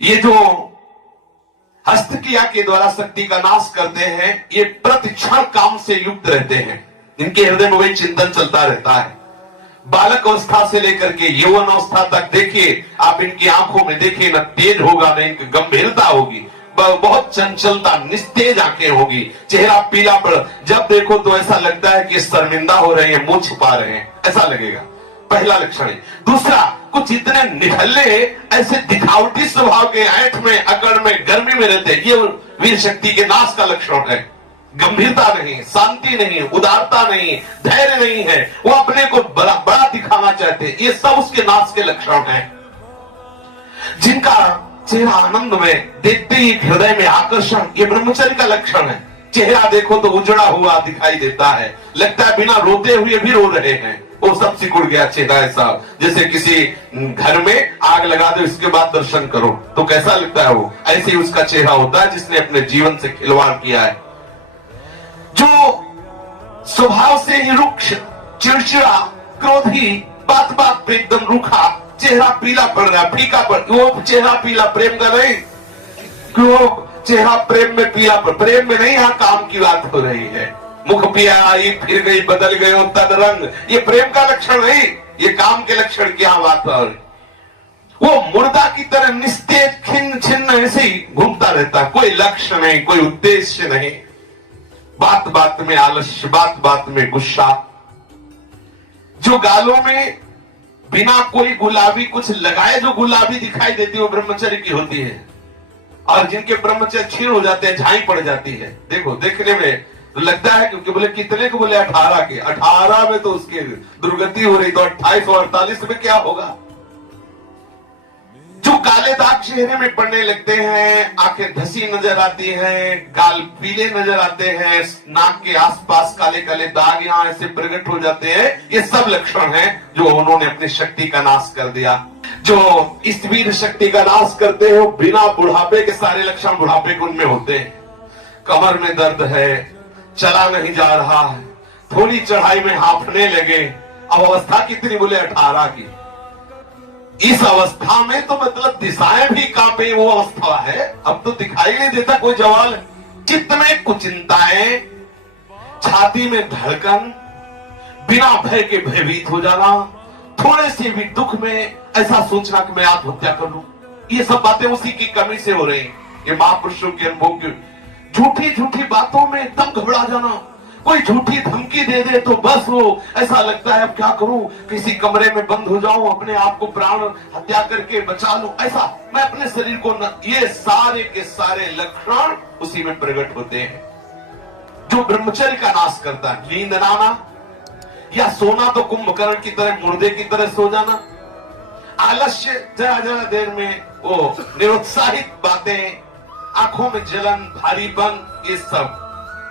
ये जो हस्तक्रिया के द्वारा शक्ति का नाश करते हैं, ये प्रतिक्षण काम से युक्त रहते हैं। इनके हृदय में वही चिंतन चलता रहता है। बालक अवस्था से लेकर के यौवन अवस्था तक देखिए आप, इनकी आंखों में देखिए, न तेज होगा न इनकी गंभीरता होगी, बहुत चंचलता, निस्तेज आंखें होगी, चेहरा पीला पड़, जब देखो तो ऐसा लगता है कि शर्मिंदा हो रहे हैं, मुंह छिपा रहे हैं, ऐसा लगेगा। पहला लक्षण है। दूसरा, कुछ इतने निठल्ले, ऐसे दिखावटी स्वभाव के, ऐंठ में, अकड़ में, गर्मी में रहते हैं, ये वीर शक्ति के नाश का लक्षण है। गंभीरता नहीं, शांति नहीं, उदारता नहीं, धैर्य नहीं है, वो अपने को बड़ा बड़ा दिखाना चाहते हैं, ये सब उसके नाश के लक्षण हैं। जिनका चेहरा आनंद में, देखते ही हृदय में आकर्षण, ये ब्रह्मचर्य का लक्षण है। चेहरा देखो तो उजड़ा हुआ दिखाई देता है, लगता है बिना रोते हुए भी रो रहे हैं, वो सब सिकुड़ गया चेहरा ऐसा, जैसे किसी घर में आग लगा दो, इसके बाद दर्शन करो तो कैसा लगता है, वो ऐसे ही उसका चेहरा होता है जिसने अपने जीवन से खिलवाड़ किया है। जो स्वभाव से ही रुक्ष, चिड़चिड़ा, क्रोधी, बात बात पे एकदम रूखा, चेहरा पीला पड़ रहा है, फीका पड़, वो चेहरा पीला प्रेम का नहीं, क्यों चेहरा प्रेम में पीला पड़, प्रेम में नहीं, यहाँ काम की बात हो रही है। मुख पिया आई फिर गई, बदल गए तन रंग, ये प्रेम का लक्षण नहीं, ये काम के लक्षण की बात हो रही। वो मुर्दा की तरह निस्तेज, खिन्न छिन्न ऐसे ही घूमता रहता, कोई लक्ष्य नहीं, कोई उद्देश्य नहीं, बात बात में आलस्य, बात बात में गुस्सा। जो गालों में बिना कोई गुलाबी कुछ लगाए जो गुलाबी दिखाई देती है वो ब्रह्मचर्य की होती है, और जिनके ब्रह्मचर्य क्षीण हो जाते हैं, झाई पड़ जाती है। देखो देखने में तो लगता है, क्योंकि बोले कितने को, बोले 18 के, 18 में तो उसकी दुर्गति हो रही, तो 28 और 48 में क्या होगा। जो काले दाग चेहरे में पड़ने लगते हैं, आंखें धसी नजर आती हैं, गाल पीले नजर आते हैं, नाक के आसपास काले काले दाग यहां ऐसे प्रकट हो जाते हैं, ये सब लक्षण हैं जो उन्होंने अपनी शक्ति का नाश कर दिया। जो इस वीर शक्ति का नाश करते हैं, बिना बुढ़ापे के सारे लक्षण बुढ़ापे के उनमें होते हैं। कमर में दर्द है, चला नहीं जा रहा है, थोड़ी चढ़ाई में हांफने लगे, अब अवस्था कितनी, बोले 18 की। इस अवस्था में तो मतलब दिशाएं भी कांपे, वो अवस्था है, अब तो दिखाई नहीं देता कोई जवाल। चित्त में कुचिंताएं, छाती में धड़कन, बिना भय के भयभीत हो जाना, थोड़े से भी दुख में ऐसा सोचना कि मैं आत्महत्या कर लूं, ये सब बातें उसी की कमी से हो रही। ये महापुरुषों के अनुभव की झूठी झूठी बातों में एकदम घबरा जाना, कोई झूठी धमकी दे दे तो बस वो ऐसा लगता है अब क्या करूं, किसी कमरे में बंद हो जाऊं, अपने आप को प्राण हत्या करके बचा लूं, ऐसा मैं अपने शरीर को न, ये सारे के सारे लक्षण उसी में प्रकट होते हैं। जो ब्रह्मचर्य का नाश करता है, नींद ना आना या सोना तो कुंभकर्ण की तरह, मुर्दे की तरह सो जाना, आलस्य, जरा जरा देर में वो निरुत्साहित बातें, आंखों में जलन, भारीपन, ये सब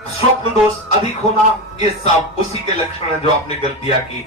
स्वप्न दोष अधिक होना, ये सब उसी के लक्षण है जो आपने गलतियां की।